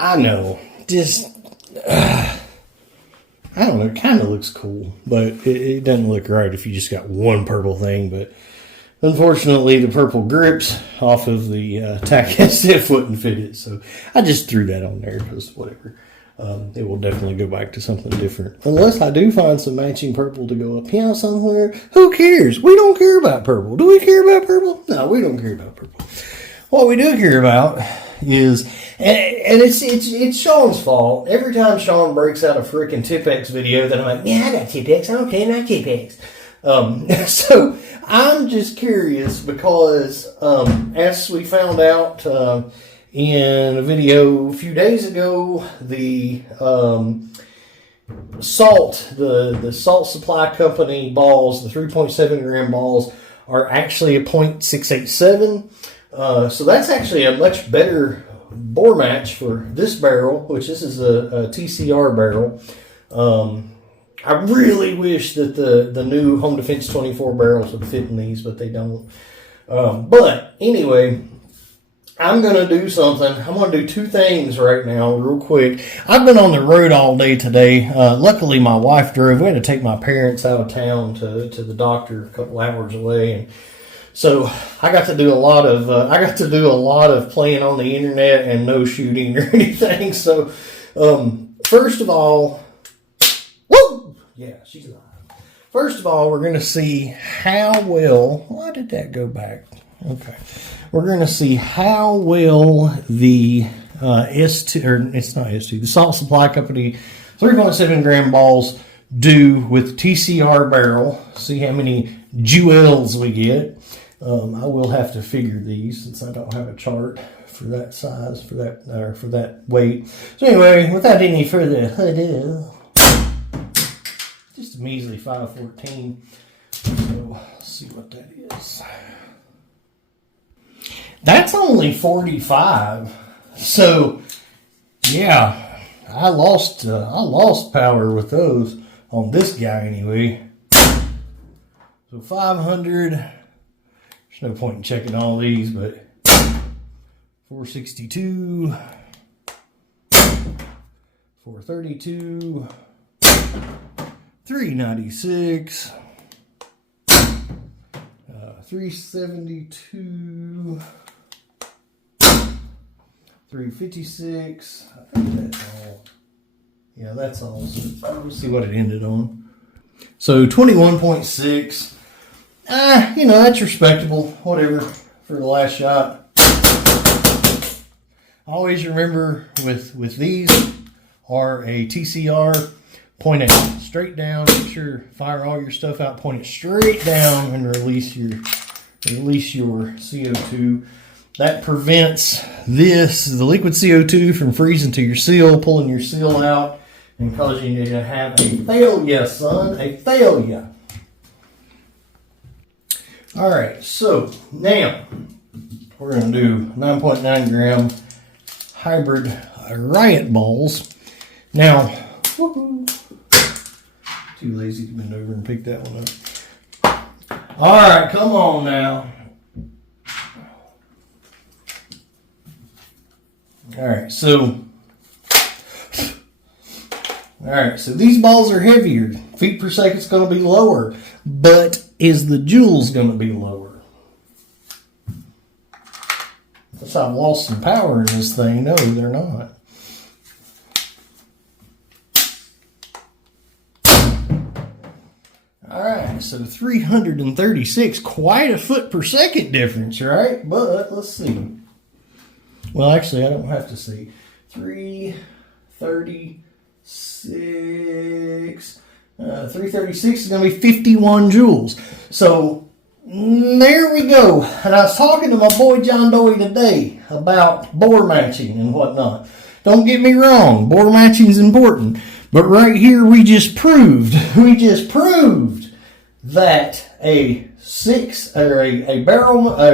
I know. Just, I don't know. It kind of looks cool, but it doesn't look right if you just got one purple thing. But unfortunately, the purple grips off of the TiPx wouldn't fit it. So I just threw that on there because whatever. It will definitely go back to something different. Unless I do find some matching purple to go up here somewhere. Who cares? We don't care about purple. Do we care about purple? No, we don't care about purple. What we do care about is, and it's Sean's fault. Every time Sean breaks out a freaking TiPx video, then I'm like, yeah, I got TiPx. Okay, not TiPx. So I'm just curious because as we found out in a video a few days ago, the salt, the salt supply company balls, the 3.7 gram balls, are actually a .687. So that's actually a much better bore match for this barrel, which this is a TCR barrel. I really wish that the new Home Defense 24 barrels would fit in these, but they don't. But anyway, I'm going to do something. I'm going to do two things right now real quick. I've been on the road all day today. Luckily, my wife drove. We had to take my parents out of town to the doctor a couple hours away. And so I got to do a lot of playing on the internet and no shooting or anything. So first of all, woo! Yeah, she's alive. First of all, we're going to see how well, why did that go back? Okay. We're going to see how well the S2, or it's not S2, the Salt Supply Company 3.7 gram balls do with TCR barrel. See how many jewels we get. I will have to figure these since I don't have a chart for that size, for that weight. So anyway, without any further ado, just a measly 514. So let's see what that is. That's only 45. So yeah, I lost power with those on this guy anyway. So 500. There's no point in checking all these, but 462, 432, 396, 372, 356. I think that's all. Yeah, that's all. So let's see what it ended on. So 21.6. That's respectable. Whatever for the last shot. Always remember with these are a TCR. Point it straight down. Make sure fire all your stuff out. Point it straight down and release your CO2. That prevents the liquid CO2 from freezing to your seal, pulling your seal out, and causing you to have a failure, son. A failure. All right, so now we're going to do 9.9 gram hybrid riot balls. Now, woohoo, too lazy to bend over and pick that one up. All right, come on now. All right, so these balls are heavier. Feet per second is going to be lower, but is the joules going to be lower? Since I've lost some power in this thing, no, they're not. All right, so 336, quite a foot per second difference, right? But let's see. Well, actually, I don't have to see. 336. 336 is going to be 51 joules. So there we go. And I was talking to my boy John Doe today about bore matching and whatnot. Don't get me wrong, bore matching is important. But right here we just proved that a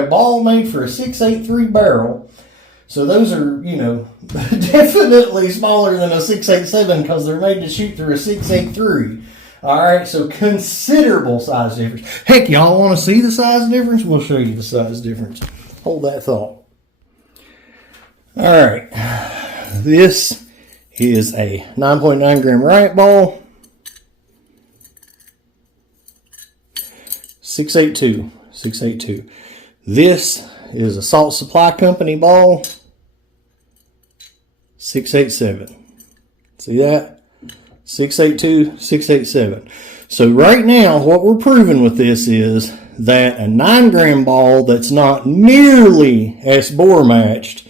ball made for a 683 barrel. So those are, definitely smaller than a 687 because they're made to shoot through a 683. All right, so considerable size difference. Heck, y'all want to see the size difference? We'll show you the size difference. Hold that thought. All right, this is a 9.9 gram riot ball. 682. This is a Salt Supply Company ball. 687. See that? 682, 687. So right now, what we're proving with this is that a 9 gram ball that's not nearly as bore matched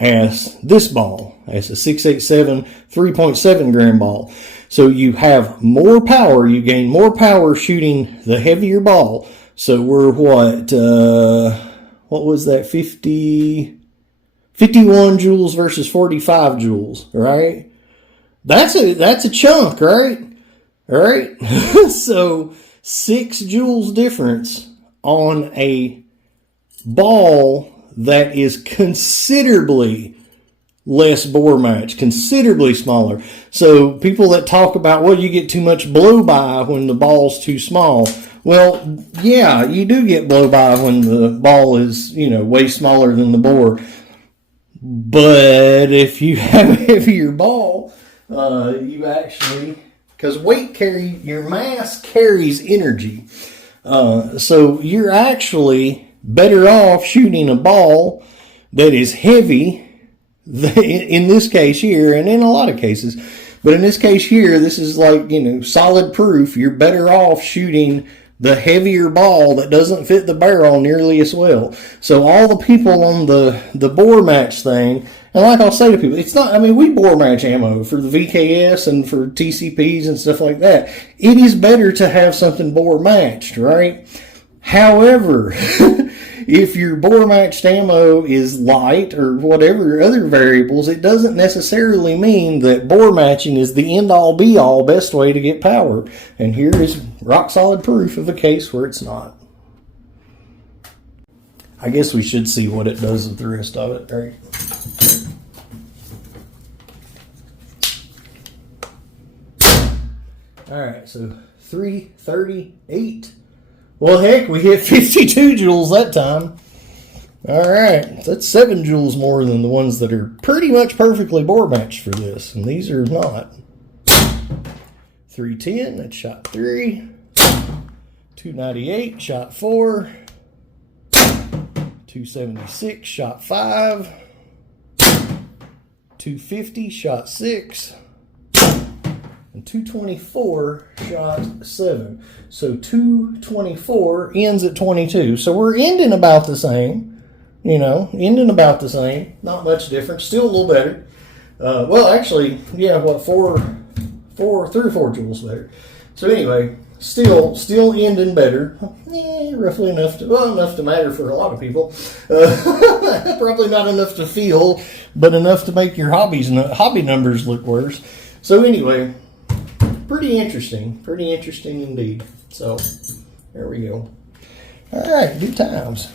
as this ball, as a 687 3.7 gram ball. So you have more power, you gain more power shooting the heavier ball. So we're what was that, 51 joules versus 45 joules, right? That's a chunk, right? All right. So 6 joules difference on a ball that is considerably less bore match, considerably smaller. So people that talk about, well, you get too much blow by when the ball's too small. Well, yeah, you do get blow by when the ball is, way smaller than the bore. But if you have a heavier ball, you actually, because your mass carries energy. So you're actually better off shooting a ball that is heavy, in this case here, and in a lot of cases, but in this case here, this is like, solid proof. You're better off shooting the heavier ball that doesn't fit the barrel nearly as well. So all the people on the bore match thing, and like I'll say to people, it's not, we bore match ammo for the VKS and for TCPs and stuff like that. It is better to have something bore matched, right? However, if your bore matched ammo is light or whatever other variables, it doesn't necessarily mean that bore matching is the end all be all best way to get power. And here is rock solid proof of a case where it's not. I guess we should see what it does with the rest of it, right? Alright, so 338. Well, heck, we hit 52 joules that time. All right, that's 7 joules more than the ones that are pretty much perfectly bore matched for this, and these are not. 310, that's shot 3. 298, shot 4. 276, shot 5. 250, shot 6. And 224 shot 7. So 224 ends at 22. So we're ending about the same. Ending about the same. Not much difference. Still a little better. Well, actually, yeah, 3 or 4 joules better. So anyway, still ending better. Roughly enough to matter for a lot of people. Probably not enough to feel, but enough to make your hobby numbers look worse. So anyway, pretty interesting indeed. So there we go. All right, good times.